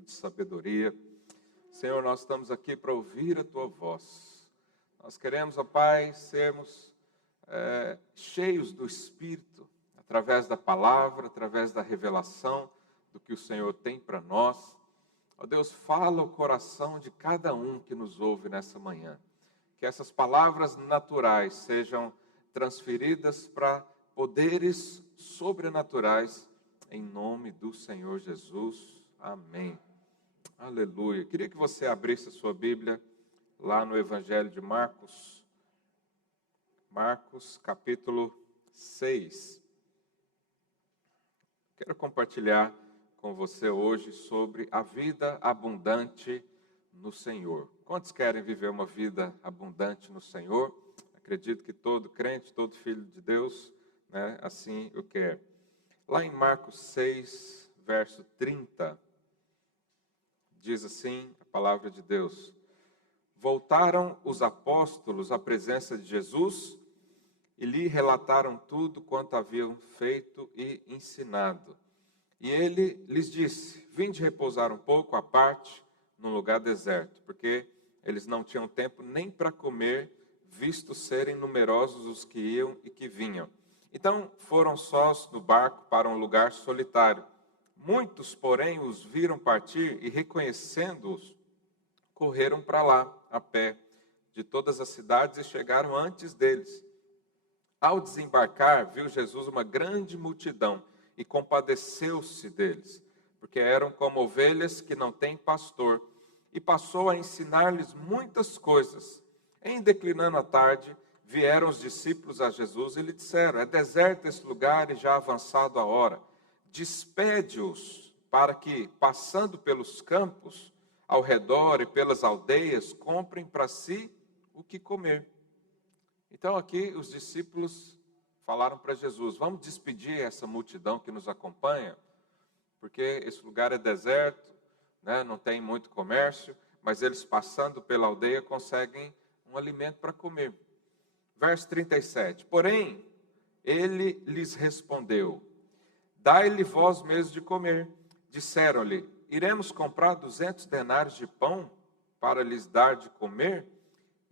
de sabedoria. Senhor, nós estamos aqui para ouvir a Tua voz. Nós queremos, ó Pai, sermos cheios do Espírito, através da palavra, através da revelação do que o Senhor tem para nós. Ó Deus, fala o coração de cada um que nos ouve nessa manhã. Que essas palavras naturais sejam transferidas para poderes sobrenaturais, em nome do Senhor Jesus. Amém. Aleluia. Queria que você abrisse a sua Bíblia lá no Evangelho de Marcos. Marcos, capítulo 6. Quero compartilhar com você hoje sobre a vida abundante no Senhor. Quantos querem viver uma vida abundante no Senhor? Acredito que todo crente, todo filho de Deus, assim o quer. Lá em Marcos 6, verso 30, diz assim a palavra de Deus: Voltaram os apóstolos à presença de Jesus e lhe relataram tudo quanto haviam feito e ensinado. E ele lhes disse: Vinde repousar um pouco à parte num lugar deserto, porque eles não tinham tempo nem para comer, visto serem numerosos os que iam e que vinham. Então foram sós no barco para um lugar solitário. Muitos, porém, os viram partir e, reconhecendo-os, correram para lá, a pé, de todas as cidades, e chegaram antes deles. Ao desembarcar, viu Jesus uma grande multidão e compadeceu-se deles, porque eram como ovelhas que não têm pastor, e passou a ensinar-lhes muitas coisas. Em declinando a tarde, vieram os discípulos a Jesus e lhe disseram: É deserto esse lugar e já avançado a hora. Despede-os para que, passando pelos campos ao redor e pelas aldeias, comprem para si o que comer. Então aqui os discípulos falaram para Jesus: Vamos despedir essa multidão que nos acompanha, porque esse lugar é deserto, não tem muito comércio, mas eles passando pela aldeia conseguem um alimento para comer. Verso 37, porém, ele lhes respondeu: Dai-lhe vós mesmos de comer. Disseram-lhe: Iremos comprar 200 denários de pão para lhes dar de comer?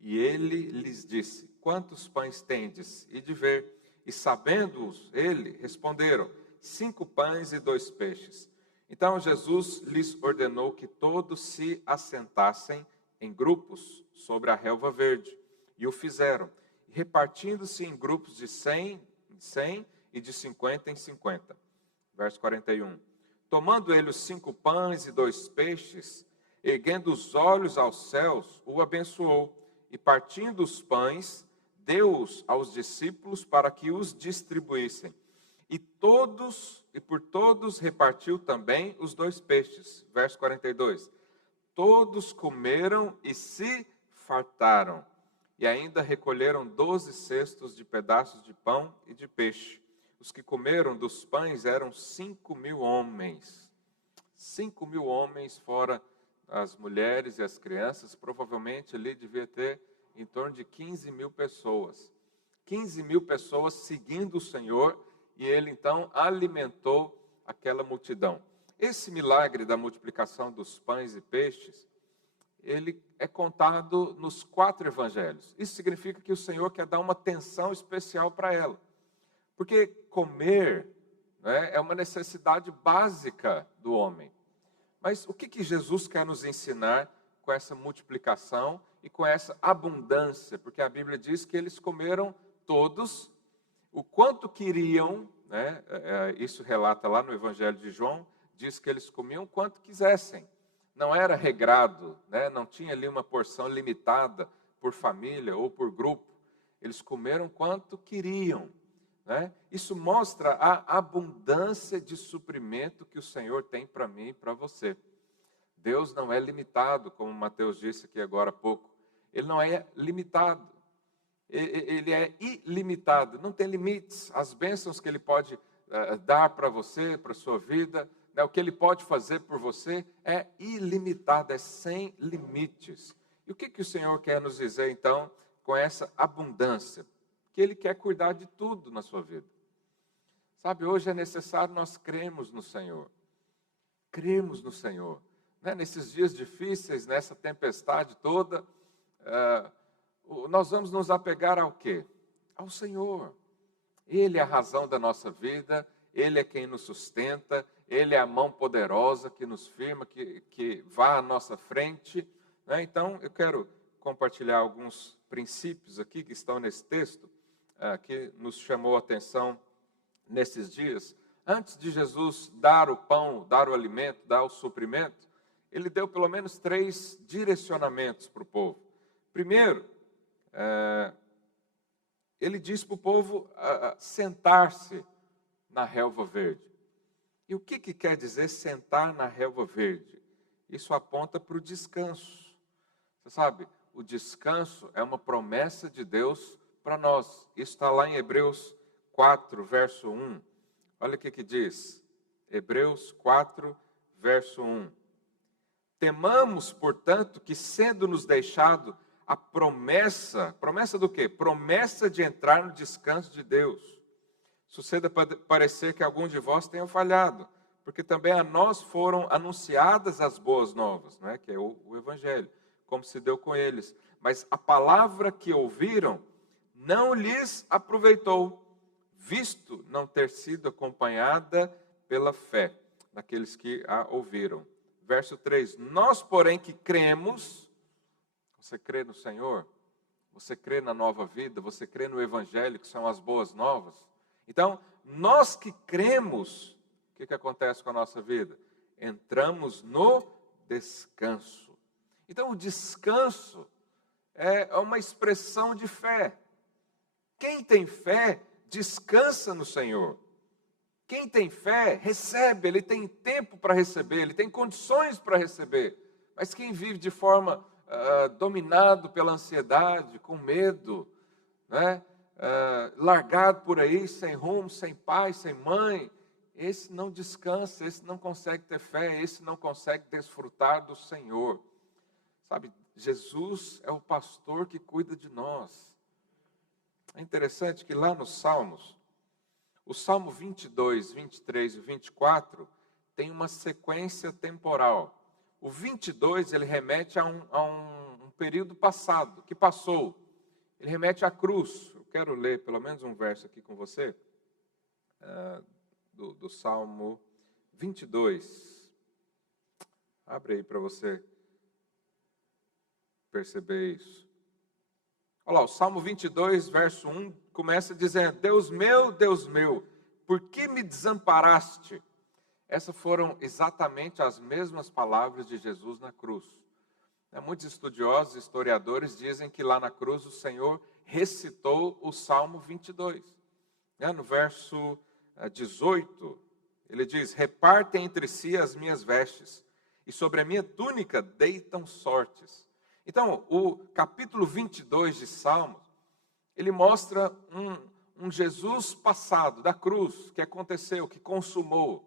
E ele lhes disse: Quantos pães tendes? E de ver. E sabendo-os ele, responderam: 5 pães e 2 peixes. Então Jesus lhes ordenou que todos se assentassem em grupos sobre a relva verde. E o fizeram, repartindo-se em grupos de 100 em 100 e de 50 em 50. Verso 41. Tomando ele os 5 pães e 2 peixes, erguendo os olhos aos céus, o abençoou, e partindo os pães, deu-os aos discípulos para que os distribuíssem. E por todos repartiu também os 2 peixes. Verso 42. Todos comeram e se fartaram, e ainda recolheram 12 cestos de pedaços de pão e de peixe. Os que comeram dos pães eram 5.000 homens. 5.000 homens, fora as mulheres e as crianças. Provavelmente ali devia ter em torno de 15.000 pessoas. 15.000 pessoas seguindo o Senhor, e ele então alimentou aquela multidão. Esse milagre da multiplicação dos pães e peixes, ele é contado nos 4 evangelhos. Isso significa que o Senhor quer dar uma atenção especial para ela. Porque comer é uma necessidade básica do homem. Mas o que Jesus quer nos ensinar com essa multiplicação e com essa abundância? Porque a Bíblia diz que eles comeram todos o quanto queriam, isso relata lá no Evangelho de João, diz que eles comiam quanto quisessem. Não era regrado, não tinha ali uma porção limitada por família ou por grupo. Eles comeram quanto queriam. Isso mostra a abundância de suprimento que o Senhor tem para mim e para você. Deus não é limitado, como Mateus disse aqui agora há pouco. Ele não é limitado. Ele é ilimitado, não tem limites. As bênçãos que Ele pode dar para você, para a sua vida, o que Ele pode fazer por você é ilimitado, é sem limites. E o que o Senhor quer nos dizer, então, com essa abundância? Que Ele quer cuidar de tudo na sua vida. Sabe, hoje é necessário nós crermos no Senhor. Crermos no Senhor. né, nesses dias difíceis, nessa tempestade toda, nós vamos nos apegar ao quê? Ao Senhor. Ele é a razão da nossa vida, Ele é quem nos sustenta, Ele é a mão poderosa que nos firma, que vá à nossa frente, né? Então, eu quero compartilhar alguns princípios aqui que estão nesse texto, que nos chamou a atenção nesses dias. Antes de Jesus dar o pão, dar o alimento, dar o suprimento, Ele deu pelo menos 3 direcionamentos para o povo. Primeiro, Ele disse para o povo sentar-se na relva verde. E o que quer dizer sentar na relva verde? Isso aponta para o descanso. Você sabe, o descanso é uma promessa de Deus para nós. Isso está lá em Hebreus 4, verso 1. Olha o que diz. Hebreus 4, verso 1. Temamos, portanto, que sendo-nos deixado a promessa do quê? Promessa de entrar no descanso de Deus. Suceda parecer que algum de vós tenha falhado, porque também a nós foram anunciadas as boas novas, não é? Que é o Evangelho, como se deu com eles. Mas a palavra que ouviram não lhes aproveitou, visto não ter sido acompanhada pela fé daqueles que a ouviram. Verso 3, nós, porém, que cremos. Você crê no Senhor? Você crê na nova vida? Você crê no Evangelho, que são as boas novas? Então, nós que cremos, o que acontece com a nossa vida? Entramos no descanso. Então, o descanso é uma expressão de fé. Quem tem fé, descansa no Senhor. Quem tem fé, recebe, ele tem tempo para receber, ele tem condições para receber. Mas quem vive de forma dominado pela ansiedade, com medo, né? Largado por aí, sem rumo, sem pai, sem mãe, esse não descansa, esse não consegue ter fé, esse não consegue desfrutar do Senhor. Sabe, Jesus é o pastor que cuida de nós. É interessante que lá nos Salmos, o Salmo 22, 23 e 24 tem uma sequência temporal. O 22, ele remete a um período passado, que passou. Ele remete à cruz. Eu quero ler pelo menos um verso aqui com você, do Salmo 22. Abre aí para você perceber isso. Olha lá, o Salmo 22, verso 1, começa dizendo: Deus meu, por que me desamparaste? Essas foram exatamente as mesmas palavras de Jesus na cruz. Muitos estudiosos, historiadores dizem que lá na cruz o Senhor recitou o Salmo 22. No verso 18, ele diz: repartem entre si as minhas vestes, e sobre a minha túnica deitam sortes. Então, o capítulo 22 de Salmos, ele mostra um Jesus passado, da cruz, que aconteceu, que consumou.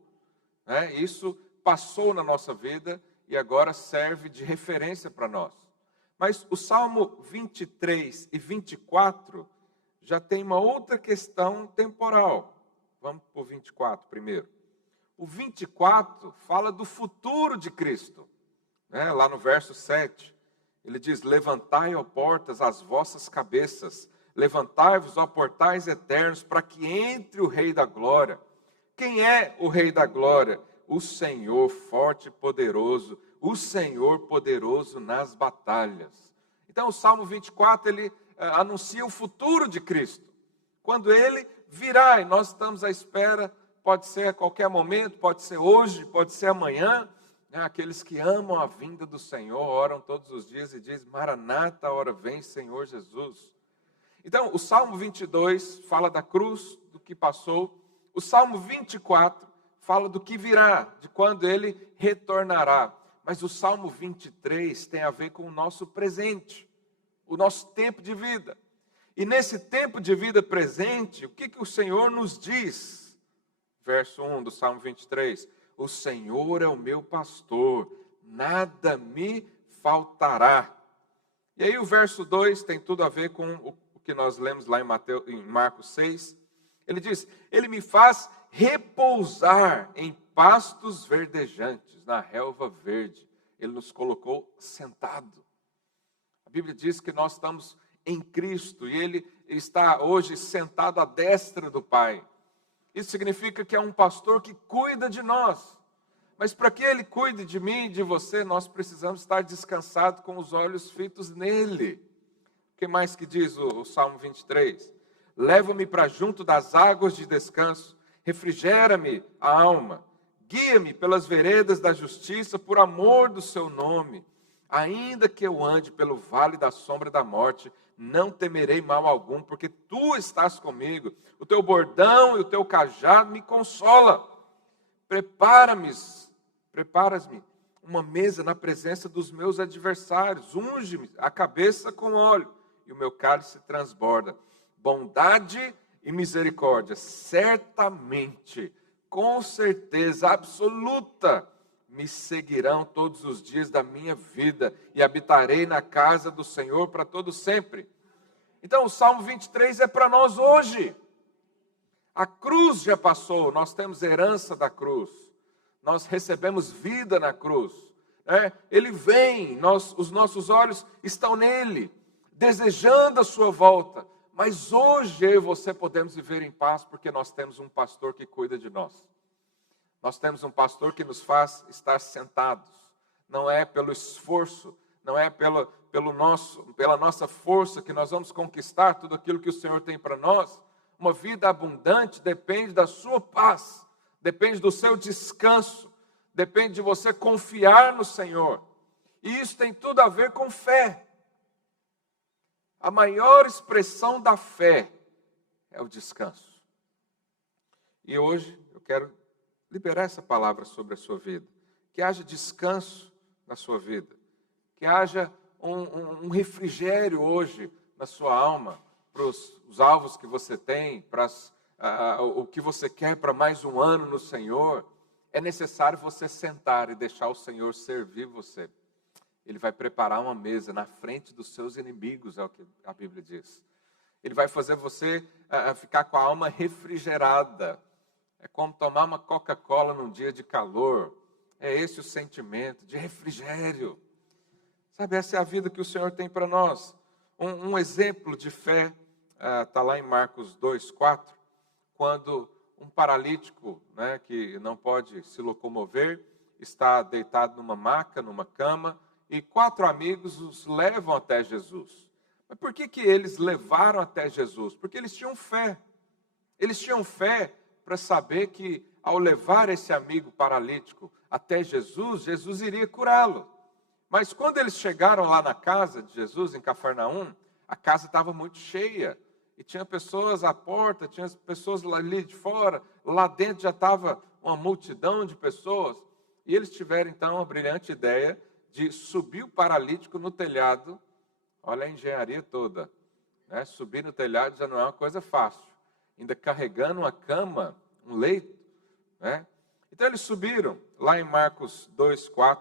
Isso passou na nossa vida e agora serve de referência para nós. Mas o Salmo 23 e 24 já tem uma outra questão temporal. Vamos para o 24 primeiro. O 24 fala do futuro de Cristo. Lá no verso 7, ele diz: levantai, ó portas, as vossas cabeças, levantai-vos, ó portais eternos, para que entre o Rei da Glória. Quem é o Rei da Glória? O Senhor forte e poderoso, o Senhor poderoso nas batalhas. Então o Salmo 24, ele anuncia o futuro de Cristo. Quando ele virá, e nós estamos à espera, pode ser a qualquer momento, pode ser hoje, pode ser amanhã. Aqueles que amam a vinda do Senhor oram todos os dias e dizem: Maranata, a hora vem, Senhor Jesus. Então, o Salmo 22 fala da cruz, do que passou. O Salmo 24 fala do que virá, de quando ele retornará. Mas o Salmo 23 tem a ver com o nosso presente, o nosso tempo de vida. E nesse tempo de vida presente, o que o Senhor nos diz? Verso 1 do Salmo 23. O Senhor é o meu pastor, nada me faltará. E aí o verso 2 tem tudo a ver com o que nós lemos lá em Marcos 6. Ele diz: ele me faz repousar em pastos verdejantes, na relva verde. Ele nos colocou sentado. A Bíblia diz que nós estamos em Cristo e Ele está hoje sentado à destra do Pai. Isso significa que é um pastor que cuida de nós. Mas para que Ele cuide de mim e de você, nós precisamos estar descansados com os olhos fitos nele. O que mais que diz o Salmo 23? Leva-me para junto das águas de descanso, refrigera-me a alma, guia-me pelas veredas da justiça por amor do seu nome. Ainda que eu ande pelo vale da sombra da morte, não temerei mal algum, porque tu estás comigo. O teu bordão e o teu cajado me consola. Preparas-me uma mesa na presença dos meus adversários. Unge-me a cabeça com óleo e o meu cálice transborda. Bondade e misericórdia, certamente, com certeza absoluta, me seguirão todos os dias da minha vida e habitarei na casa do Senhor para todo sempre. Então o Salmo 23 é para nós hoje. A cruz já passou, nós temos herança da cruz. Nós recebemos vida na cruz. Ele vem, os nossos olhos estão nele, desejando a sua volta. Mas hoje eu e você podemos viver em paz porque nós temos um pastor que cuida de nós. Nós temos um pastor que nos faz estar sentados. Não é pelo esforço, não é pela nossa força que nós vamos conquistar tudo aquilo que o Senhor tem para nós. Uma vida abundante depende da sua paz, depende do seu descanso, depende de você confiar no Senhor. E isso tem tudo a ver com fé. A maior expressão da fé é o descanso. E hoje eu quero liberar essa palavra sobre a sua vida. Que haja descanso na sua vida. Que haja um refrigério hoje na sua alma, para os alvos que você tem, para o que você quer para mais um ano no Senhor. É necessário você sentar e deixar o Senhor servir você. Ele vai preparar uma mesa na frente dos seus inimigos, é o que a Bíblia diz. Ele vai fazer você ficar com a alma refrigerada. É como tomar uma Coca-Cola num dia de calor. É esse o sentimento de refrigério. Sabe, essa é a vida que o Senhor tem para nós. Um exemplo de fé está lá em Marcos 2:4, quando um paralítico, que não pode se locomover, está deitado numa maca, numa cama, e 4 amigos os levam até Jesus. Mas por que eles levaram até Jesus? Porque eles tinham fé. Eles tinham fé para saber que, ao levar esse amigo paralítico até Jesus, Jesus iria curá-lo. Mas quando eles chegaram lá na casa de Jesus, em Cafarnaum, a casa estava muito cheia. E tinha pessoas à porta, tinha pessoas ali de fora, lá dentro já estava uma multidão de pessoas. E eles tiveram então a brilhante ideia de subir o paralítico no telhado. Olha a engenharia toda. Subir no telhado já não é uma coisa fácil. Ainda carregando uma cama, um leito. Então eles subiram, lá em Marcos 2:4,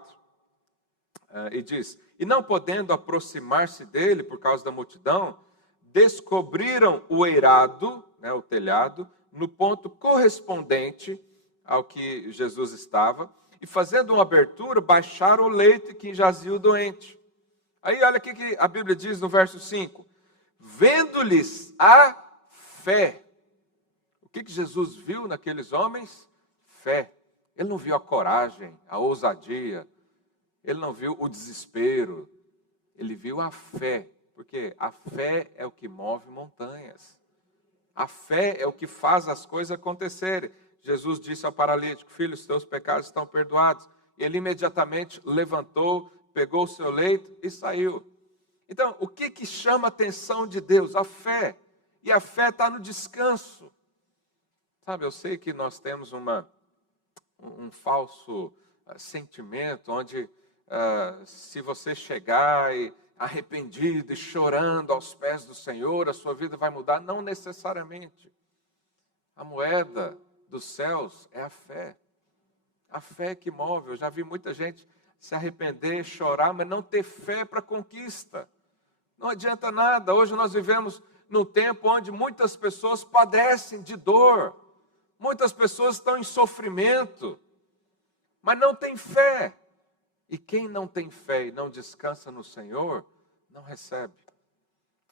e diz: e não podendo aproximar-se dele por causa da multidão, descobriram o eirado, o telhado, no ponto correspondente ao que Jesus estava, e fazendo uma abertura, baixaram o leito que jazia o doente. Aí olha o que a Bíblia diz no verso 5. Vendo-lhes a fé. O que Jesus viu naqueles homens? Fé. Ele não viu a coragem, a ousadia. Ele não viu o desespero. Ele viu a fé. Porque a fé é o que move montanhas. A fé é o que faz as coisas acontecerem. Jesus disse ao paralítico: filho, os teus pecados estão perdoados. E ele imediatamente levantou, pegou o seu leito e saiu. Então, o que chama a atenção de Deus? A fé. E a fé está no descanso. Sabe, eu sei que nós temos um falso sentimento, onde se você chegar arrependido e chorando aos pés do Senhor, a sua vida vai mudar. Não necessariamente. A moeda dos céus é a fé. A fé que move. Eu já vi muita gente se arrepender, chorar, mas não ter fé para conquista. Não adianta nada. Hoje nós vivemos num tempo onde muitas pessoas padecem de dor. Muitas pessoas estão em sofrimento, mas não têm fé. E quem não tem fé e não descansa no Senhor, não recebe.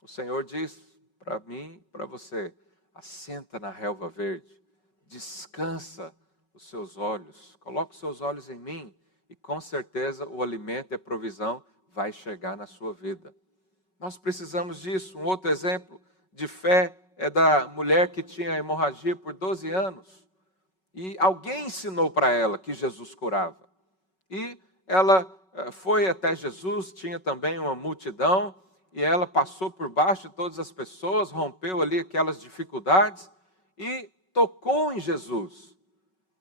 O Senhor diz para mim, para você, assenta na relva verde, descansa os seus olhos, coloque os seus olhos em mim e com certeza o alimento e a provisão vai chegar na sua vida. Nós precisamos disso. Um outro exemplo de fé é da mulher que tinha hemorragia por 12 anos. E alguém ensinou para ela que Jesus curava. E ela foi até Jesus, tinha também uma multidão, e ela passou por baixo de todas as pessoas, rompeu ali aquelas dificuldades e tocou em Jesus.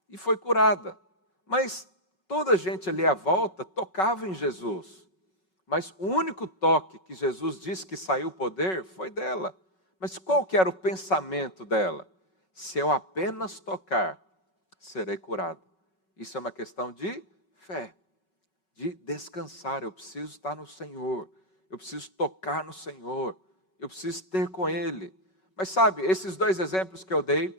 E foi curada. Mas toda a gente ali à volta tocava em Jesus. Mas o único toque que Jesus disse que saiu poder foi dela. Mas qual que era o pensamento dela? Se eu apenas tocar, serei curado. Isso é uma questão de fé, de descansar. Eu preciso estar no Senhor, eu preciso tocar no Senhor, eu preciso ter com Ele. Mas sabe, esses dois exemplos que eu dei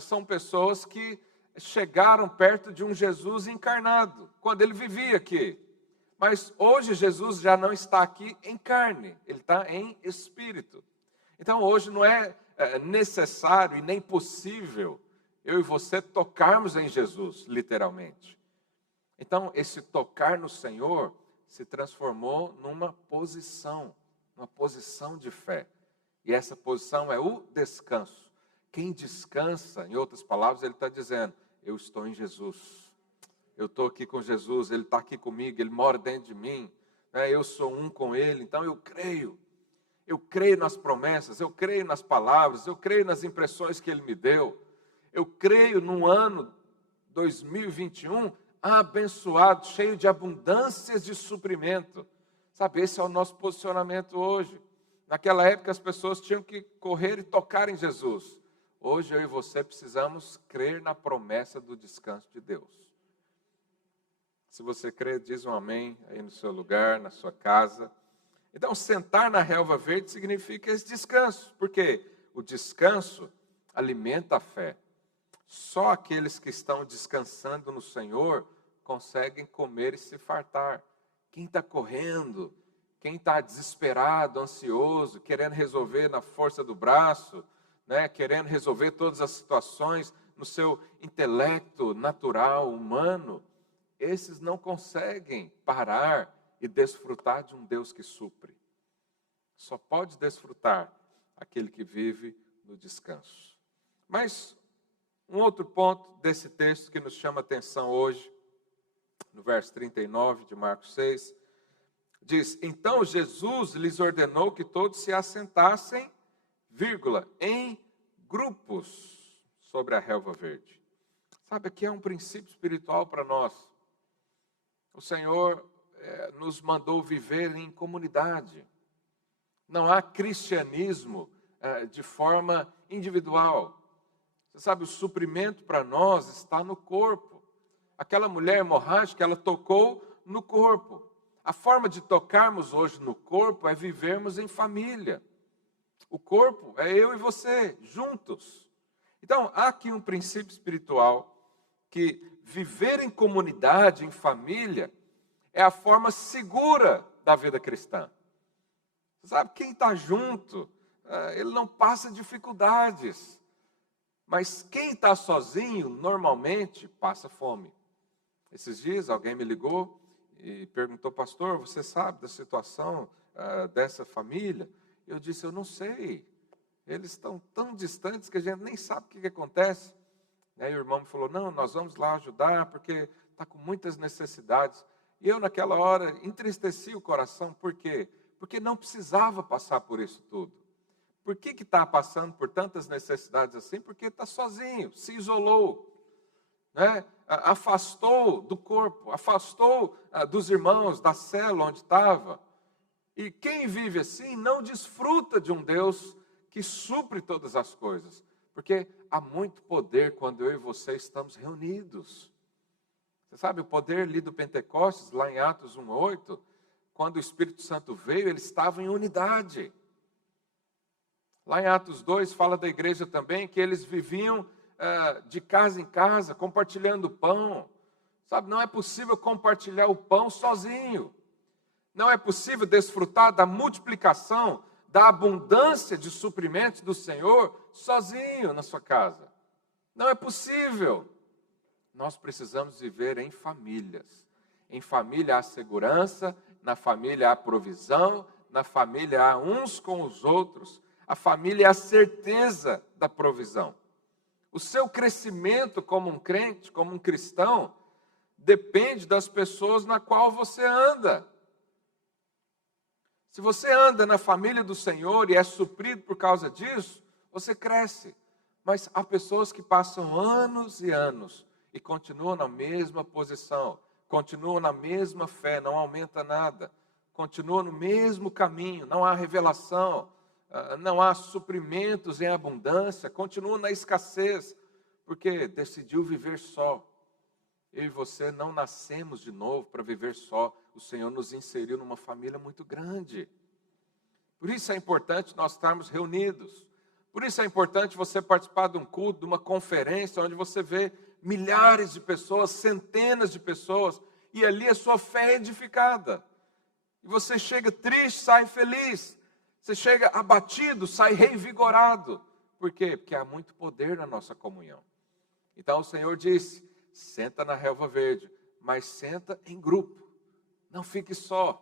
são pessoas que chegaram perto de um Jesus encarnado, quando Ele vivia aqui. Mas hoje Jesus já não está aqui em carne, Ele está em espírito. Então hoje não é necessário e nem possível eu e você tocarmos em Jesus, literalmente. Então esse tocar no Senhor se transformou numa posição de fé. E essa posição é o descanso. Quem descansa, em outras palavras, ele está dizendo, eu estou em Jesus. Eu estou aqui com Jesus, Ele está aqui comigo, Ele mora dentro de mim. Eu sou um com Ele, então eu creio. Eu creio nas promessas, eu creio nas palavras, eu creio nas impressões que Ele me deu. Eu creio num ano 2021 abençoado, cheio de abundâncias de suprimento. Sabe, esse é o nosso posicionamento hoje. Naquela época as pessoas tinham que correr e tocar em Jesus. Hoje eu e você precisamos crer na promessa do descanso de Deus. Se você crê, diz um amém aí no seu lugar, na sua casa. Então, sentar na relva verde significa esse descanso, porque o descanso alimenta a fé. Só aqueles que estão descansando no Senhor conseguem comer e se fartar. Quem está correndo, quem está desesperado, ansioso, querendo resolver na força do braço, querendo resolver todas as situações no seu intelecto natural, humano, esses não conseguem parar e desfrutar de um Deus que supre. Só pode desfrutar aquele que vive no descanso. Mas um outro ponto desse texto que nos chama a atenção hoje, no verso 39 de Marcos 6, diz, então Jesus lhes ordenou que todos se assentassem, em grupos sobre a relva verde. Sabe, aqui é um princípio espiritual para nós. O Senhor nos mandou viver em comunidade. Não há cristianismo de forma individual. Você sabe, o suprimento para nós está no corpo. Aquela mulher hemorrágica, ela tocou no corpo. A forma de tocarmos hoje no corpo é vivermos em família. O corpo é eu e você, juntos. Então, há aqui um princípio espiritual que viver em comunidade, em família, é a forma segura da vida cristã. Você sabe, quem está junto, ele não passa dificuldades. Mas quem está sozinho, normalmente, passa fome. Esses dias, alguém me ligou e perguntou, pastor, você sabe da situação dessa família? Eu disse, eu não sei. Eles estão tão distantes que a gente nem sabe o que acontece. Aí o irmão me falou, não, nós vamos lá ajudar, porque está com muitas necessidades. E eu, naquela hora, entristeci o coração. Por quê? Porque não precisava passar por isso tudo. Por que está passando por tantas necessidades assim? Porque está sozinho, se isolou, afastou do corpo, afastou dos irmãos, da célula onde estava. E quem vive assim não desfruta de um Deus que supre todas as coisas. Porque há muito poder quando eu e você estamos reunidos. Você sabe, o poder ali do Pentecostes, lá em Atos 1:8, quando o Espírito Santo veio, eles estavam em unidade. Lá em Atos 2, fala da igreja também, que eles viviam de casa em casa, compartilhando pão. Sabe, não é possível compartilhar o pão sozinho. Não é possível desfrutar da multiplicação, da abundância de suprimentos do Senhor sozinho na sua casa. Não é possível. Nós precisamos viver em famílias. Em família há segurança, na família há provisão, na família há uns com os outros. A família é a certeza da provisão. O seu crescimento como um crente, como um cristão, depende das pessoas na qual você anda. Se você anda na família do Senhor e é suprido por causa disso, você cresce. Mas há pessoas que passam anos e anos e continuam na mesma posição, continuam na mesma fé, não aumenta nada, continuam no mesmo caminho, não há revelação, não há suprimentos em abundância, continuam na escassez, porque decidiu viver só. Eu e você não nascemos de novo para viver só. O Senhor nos inseriu numa família muito grande. Por isso é importante nós estarmos reunidos. Por isso é importante você participar de um culto, de uma conferência, onde você vê milhares de pessoas, centenas de pessoas, e ali a sua fé é edificada. E você chega triste, sai feliz. Você chega abatido, sai revigorado. Por quê? Porque há muito poder na nossa comunhão. Então o Senhor disse: senta na relva verde, mas senta em grupo. Não fique só.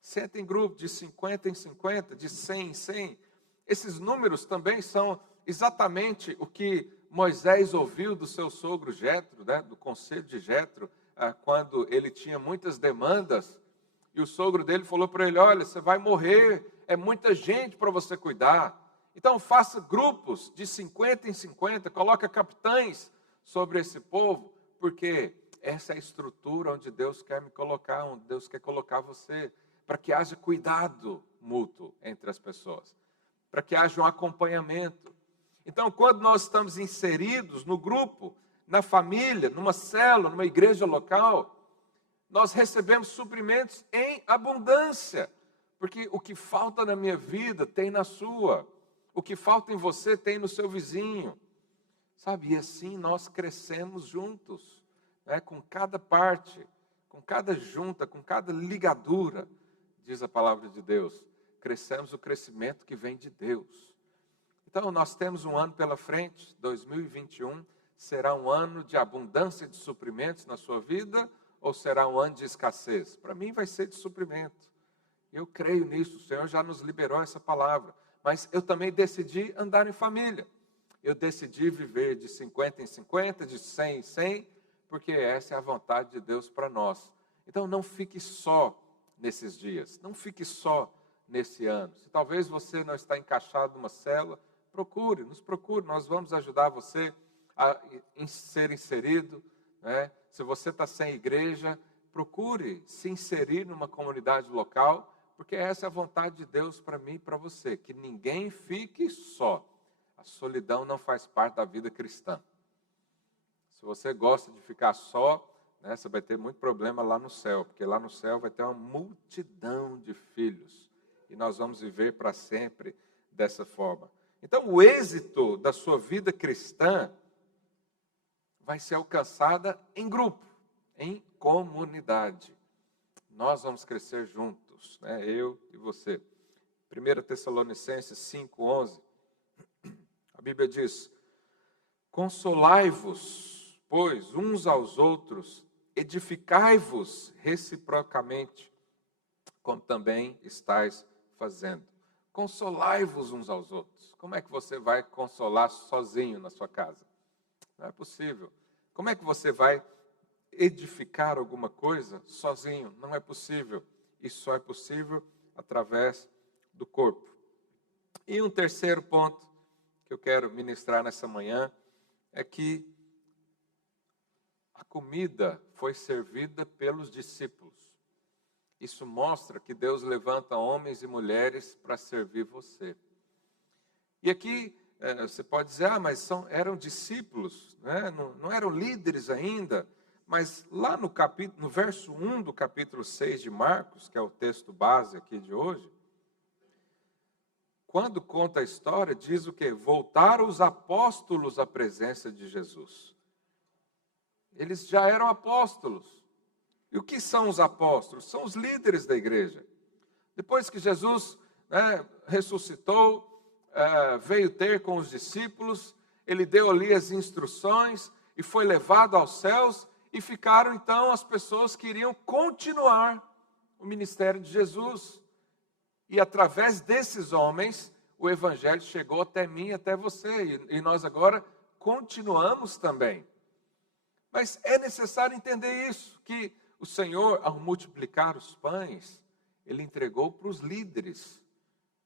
Senta em grupo, de 50 em 50, de 100 em 100. Esses números também são exatamente o que Moisés ouviu do seu sogro Jetro, né, do conselho de Jetro, quando ele tinha muitas demandas. E o sogro dele falou para ele: olha, você vai morrer, é muita gente para você cuidar. Então faça grupos de 50 em 50, coloca capitães sobre esse povo, porque essa é a estrutura onde Deus quer me colocar, onde Deus quer colocar você, para que haja cuidado mútuo entre as pessoas, para que haja um acompanhamento. Então, quando nós estamos inseridos no grupo, na família, numa célula, numa igreja local, nós recebemos suprimentos em abundância, porque o que falta na minha vida tem na sua, o que falta em você tem no seu vizinho. Sabe, e assim nós crescemos juntos, né, com cada parte, com cada junta, com cada ligadura, diz a palavra de Deus. Crescemos o crescimento que vem de Deus. Então nós temos um ano pela frente, 2021, será um ano de abundância de suprimentos na sua vida, ou será um ano de escassez? Para mim vai ser de suprimento. Eu creio nisso, o Senhor já nos liberou essa palavra. Mas eu também decidi andar em família. Eu decidi viver de 50 em 50, de 100 em 100, porque essa é a vontade de Deus para nós. Então não fique só nesses dias, não fique só nesse ano. Se talvez você não está encaixado numa célula, nos procure, nós vamos ajudar você a ser inserido, né? Se você está sem igreja, procure se inserir numa comunidade local, porque essa é a vontade de Deus para mim e para você, que ninguém fique só. A solidão não faz parte da vida cristã. Se você gosta de ficar só, né, você vai ter muito problema lá no céu, porque lá no céu vai ter uma multidão de filhos, e nós vamos viver para sempre dessa forma. Então, o êxito da sua vida cristã vai ser alcançada em grupo, em comunidade. Nós vamos crescer juntos, né? Eu e você. 1 Tessalonicenses 5:11, a Bíblia diz: consolai-vos, pois, uns aos outros, edificai-vos reciprocamente, como também estáis fazendo. Consolai-vos uns aos outros. Como é que você vai consolar sozinho na sua casa? Não é possível. Como é que você vai edificar alguma coisa sozinho? Não é possível. Isso só é possível através do corpo. E um terceiro ponto que eu quero ministrar nessa manhã é que a comida foi servida pelos discípulos. Isso mostra que Deus levanta homens e mulheres para servir você. E aqui você pode dizer, mas eram discípulos, né? Não eram líderes ainda. Mas lá no verso 1 do capítulo 6 de Marcos, que é o texto base aqui de hoje, quando conta a história, diz o quê? Voltaram os apóstolos à presença de Jesus. Eles já eram apóstolos. E o que são os apóstolos? São os líderes da igreja. Depois que Jesus ressuscitou, veio ter com os discípulos, ele deu ali as instruções e foi levado aos céus, e ficaram então as pessoas que iriam continuar o ministério de Jesus. E através desses homens, o evangelho chegou até mim e até você, e nós agora continuamos também. Mas é necessário entender isso, que o Senhor, ao multiplicar os pães, Ele entregou para os líderes.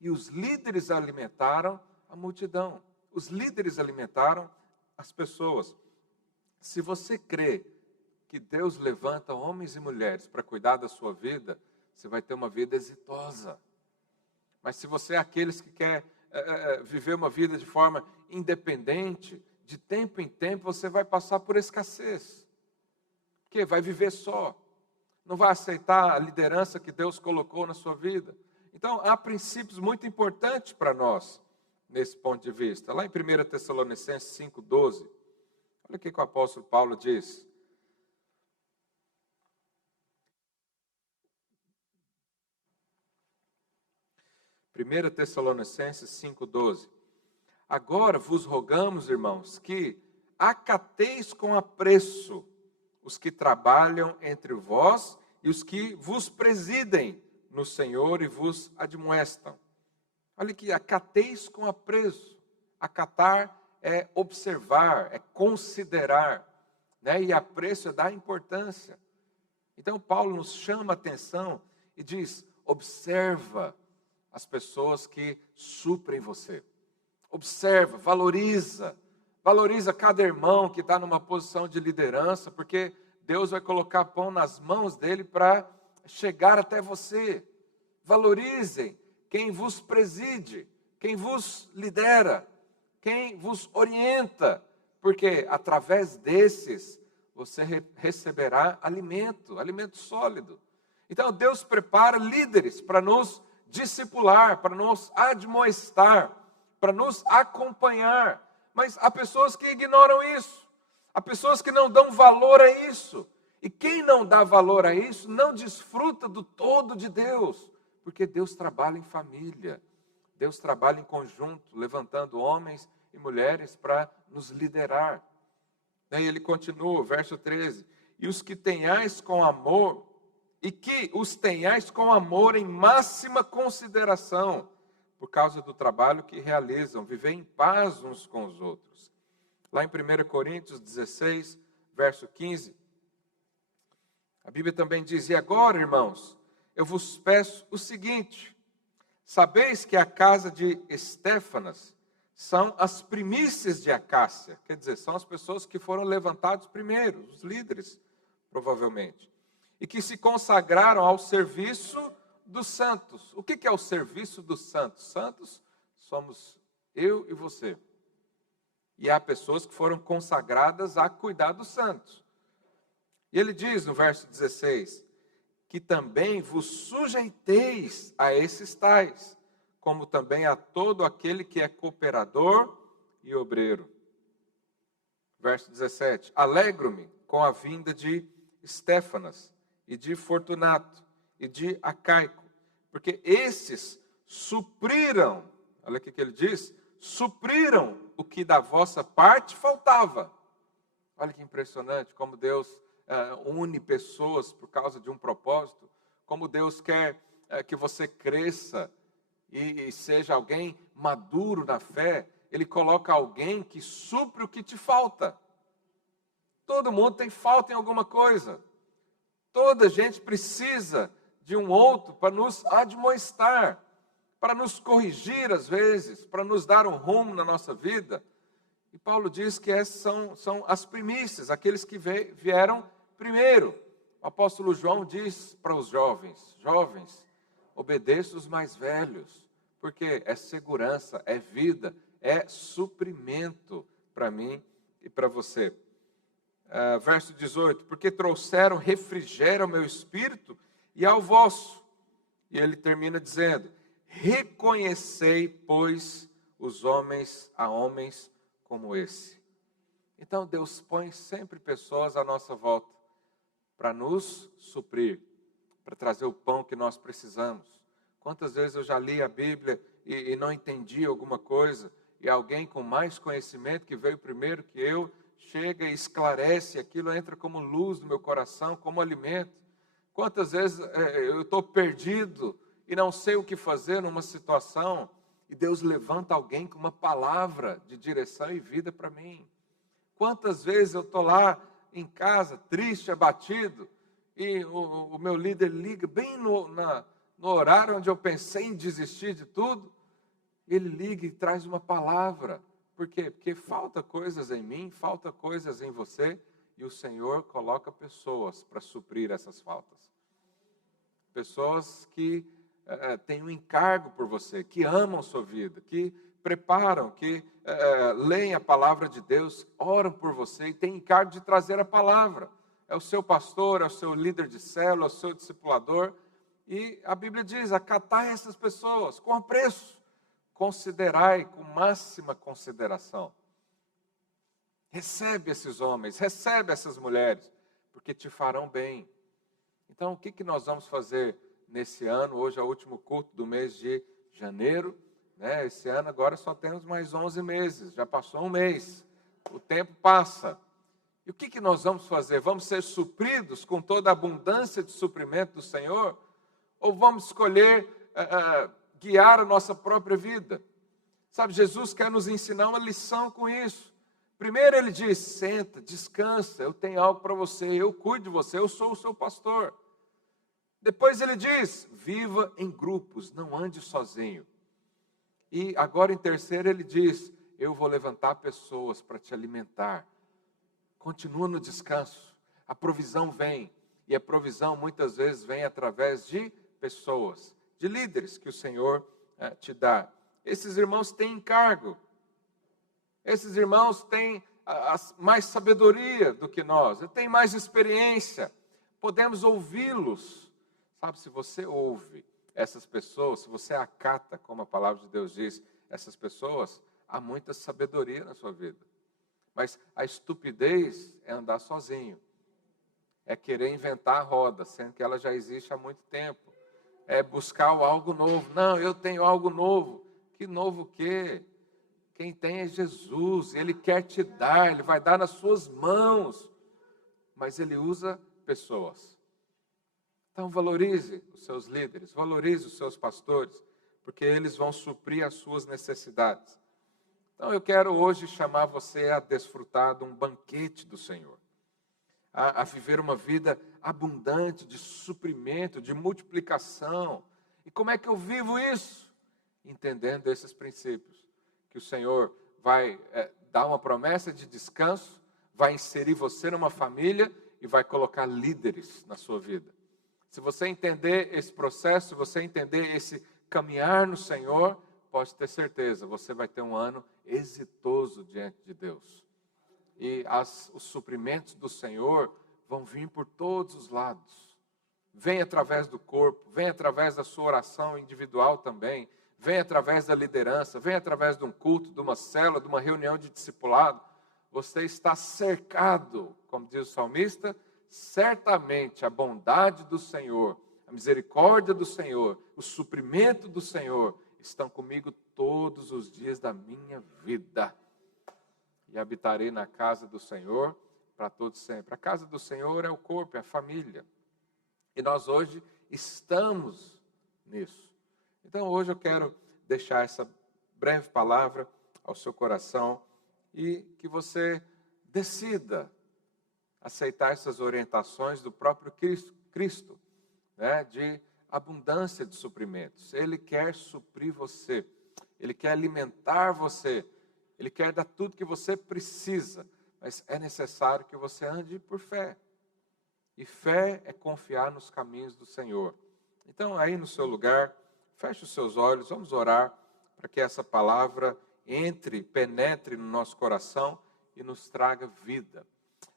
E os líderes alimentaram a multidão. Os líderes alimentaram as pessoas. Se você crê que Deus levanta homens e mulheres para cuidar da sua vida, você vai ter uma vida exitosa. Mas se você é aqueles que quer viver uma vida de forma independente, de tempo em tempo você vai passar por escassez. Porque vai viver só. Não vai aceitar a liderança que Deus colocou na sua vida. Então, há princípios muito importantes para nós, nesse ponto de vista. Lá em 1 Tessalonicenses 5,12, olha o que o apóstolo Paulo diz. 1 Tessalonicenses 5,12. Agora vos rogamos, irmãos, que acateis com apreço os que trabalham entre vós e os que vos presidem no Senhor e vos admoestam. Olha aqui, acateis com apreço. Acatar é observar, é considerar, né? E apreço é dar importância. Então Paulo nos chama a atenção e diz, observa as pessoas que suprem você. Observa, valoriza cada irmão que está numa posição de liderança, porque Deus vai colocar pão nas mãos dele para chegar até você. Valorizem quem vos preside, quem vos lidera, quem vos orienta, porque através desses você receberá alimento sólido. Então Deus prepara líderes para nos discipular, para nos admoestar, para nos acompanhar. Mas há pessoas que ignoram isso. Há pessoas que não dão valor a isso. E quem não dá valor a isso, não desfruta do todo de Deus. Porque Deus trabalha em família. Deus trabalha em conjunto, levantando homens e mulheres para nos liderar. Daí ele continua, verso 13. E os que tenhais com amor, e que os tenhais com amor em máxima consideração, por causa do trabalho que realizam, viver em paz uns com os outros. Lá em 1 Coríntios 16, verso 15, a Bíblia também diz, e agora, irmãos, eu vos peço o seguinte, sabeis que a casa de Estéfanas são as primícias de Acácia, quer dizer, são as pessoas que foram levantados primeiro, os líderes, provavelmente, e que se consagraram ao serviço dos santos. O que é o serviço dos santos? Santos somos eu e você. E há pessoas que foram consagradas a cuidar dos santos. E ele diz no verso 16, que também vos sujeiteis a esses tais, como também a todo aquele que é cooperador e obreiro. Verso 17, alegro-me com a vinda de Estéfanas, e de Fortunato, e de Acaico, porque esses supriram, olha o que ele diz, supriram o que da vossa parte faltava. Olha que impressionante, como Deus une pessoas por causa de um propósito, como Deus quer que você cresça e seja alguém maduro na fé, Ele coloca alguém que supre o que te falta. Todo mundo tem falta em alguma coisa. Toda gente precisa de um outro para nos admoestar, para nos corrigir às vezes, para nos dar um rumo na nossa vida. E Paulo diz que essas são as primícias, aqueles que vieram primeiro. O apóstolo João diz para os jovens, obedeça os mais velhos, porque é segurança, é vida, é suprimento para mim e para você. Verso 18, porque trouxeram refrigério ao meu espírito e ao vosso. E ele termina dizendo, reconhecei, pois, os homens a homens como esse. Então Deus põe sempre pessoas à nossa volta para nos suprir, para trazer o pão que nós precisamos. Quantas vezes eu já li a Bíblia e não entendi alguma coisa, e alguém com mais conhecimento, que veio primeiro que eu, chega e esclarece, aquilo entra como luz no meu coração, como alimento. Quantas vezes eu estou perdido e não sei o que fazer numa situação, e Deus levanta alguém com uma palavra de direção e vida para mim. Quantas vezes eu estou lá em casa, triste, abatido, e o meu líder liga bem no horário onde eu pensei em desistir de tudo, ele liga e traz uma palavra. Por quê? Porque falta coisas em mim, falta coisas em você, e o Senhor coloca pessoas para suprir essas faltas. Pessoas que têm um encargo por você, que amam sua vida, que preparam, que leem a palavra de Deus, oram por você e têm encargo de trazer a palavra. É o seu pastor, é o seu líder de célula, é o seu discipulador. E a Bíblia diz, acatai essas pessoas com apreço, considerai com máxima consideração. Recebe esses homens, recebe essas mulheres, porque te farão bem. Então, o que nós vamos fazer nesse ano? Hoje é o último culto do mês de janeiro. Esse ano agora só temos mais 11 meses, já passou um mês. O tempo passa. E o que nós vamos fazer? Vamos ser supridos com toda a abundância de suprimento do Senhor? Ou vamos escolher guiar a nossa própria vida? Sabe, Jesus quer nos ensinar uma lição com isso. Primeiro ele diz, senta, descansa, eu tenho algo para você, eu cuido de você, eu sou o seu pastor. Depois ele diz, viva em grupos, não ande sozinho. E agora em terceiro ele diz, eu vou levantar pessoas para te alimentar. Continua no descanso, a provisão vem. E a provisão muitas vezes vem através de pessoas, de líderes que o Senhor te dá. Esses irmãos têm encargo. Esses irmãos têm mais sabedoria do que nós, têm mais experiência. Podemos ouvi-los. Sabe, se você ouve essas pessoas, se você acata, como a palavra de Deus diz, essas pessoas, há muita sabedoria na sua vida. Mas a estupidez é andar sozinho. É querer inventar a roda, sendo que ela já existe há muito tempo. É buscar algo novo. Não, eu tenho algo novo. Que novo o quê? Quem tem é Jesus, Ele quer te dar, Ele vai dar nas suas mãos. Mas Ele usa pessoas. Então valorize os seus líderes, valorize os seus pastores, porque eles vão suprir as suas necessidades. Então eu quero hoje chamar você a desfrutar de um banquete do Senhor. A viver uma vida abundante de suprimento, de multiplicação. E como é que eu vivo isso? Entendendo esses princípios. Que o Senhor vai dar uma promessa de descanso, vai inserir você numa família e vai colocar líderes na sua vida. Se você entender esse processo, se você entender esse caminhar no Senhor, pode ter certeza, você vai ter um ano exitoso diante de Deus. E os suprimentos do Senhor vão vir por todos os lados. Vem através do corpo, vem através da sua oração individual também, vem através da liderança, vem através de um culto, de uma célula, de uma reunião de discipulado. Você está cercado, como diz o salmista, certamente a bondade do Senhor, a misericórdia do Senhor, o suprimento do Senhor estão comigo todos os dias da minha vida. E habitarei na casa do Senhor para todos sempre. A casa do Senhor é o corpo, é a família. E nós hoje estamos nisso. Então hoje eu quero deixar essa breve palavra ao seu coração e que você decida aceitar essas orientações do próprio Cristo, de abundância de suprimentos. Ele quer suprir você, Ele quer alimentar você, Ele quer dar tudo que você precisa, mas é necessário que você ande por fé. E fé é confiar nos caminhos do Senhor. Então aí no seu lugar, feche os seus olhos, vamos orar para que essa palavra penetre no nosso coração e nos traga vida.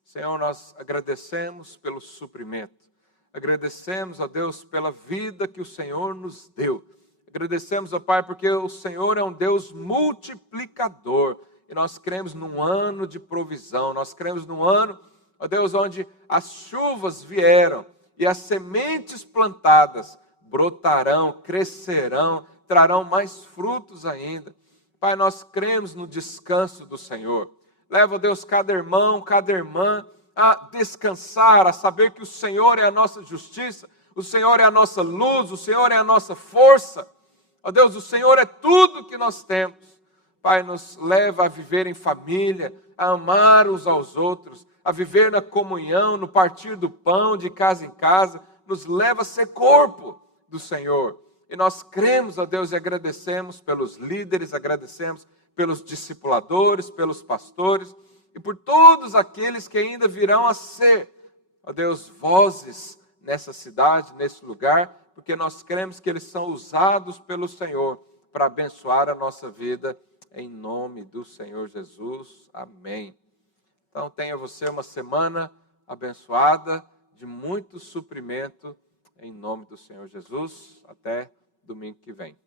Senhor, nós agradecemos pelo suprimento. Agradecemos, ó Deus, pela vida que o Senhor nos deu. Agradecemos, ó Pai, porque o Senhor é um Deus multiplicador. e nós cremos num ano de provisão, nós cremos num ano, ó Deus, onde as chuvas vieram e as sementes plantadas brotarão, crescerão, trarão mais frutos ainda. Pai, nós cremos no descanso do Senhor. Leva, ó Deus, cada irmão, cada irmã a descansar, a saber que o Senhor é a nossa justiça, o Senhor é a nossa luz, o Senhor é a nossa força. Ó Deus, o Senhor é tudo que nós temos. Pai, nos leva a viver em família, a amar uns aos outros, a viver na comunhão, no partir do pão de casa em casa, nos leva a ser corpo do Senhor. E nós cremos, ó Deus, e agradecemos pelos líderes, agradecemos pelos discipuladores, pelos pastores e por todos aqueles que ainda virão a ser, ó Deus, vozes nessa cidade, nesse lugar, porque nós cremos que eles são usados pelo Senhor para abençoar a nossa vida, em nome do Senhor Jesus. Amém. Então tenha você uma semana abençoada, de muito suprimento, em nome do Senhor Jesus. Até domingo que vem.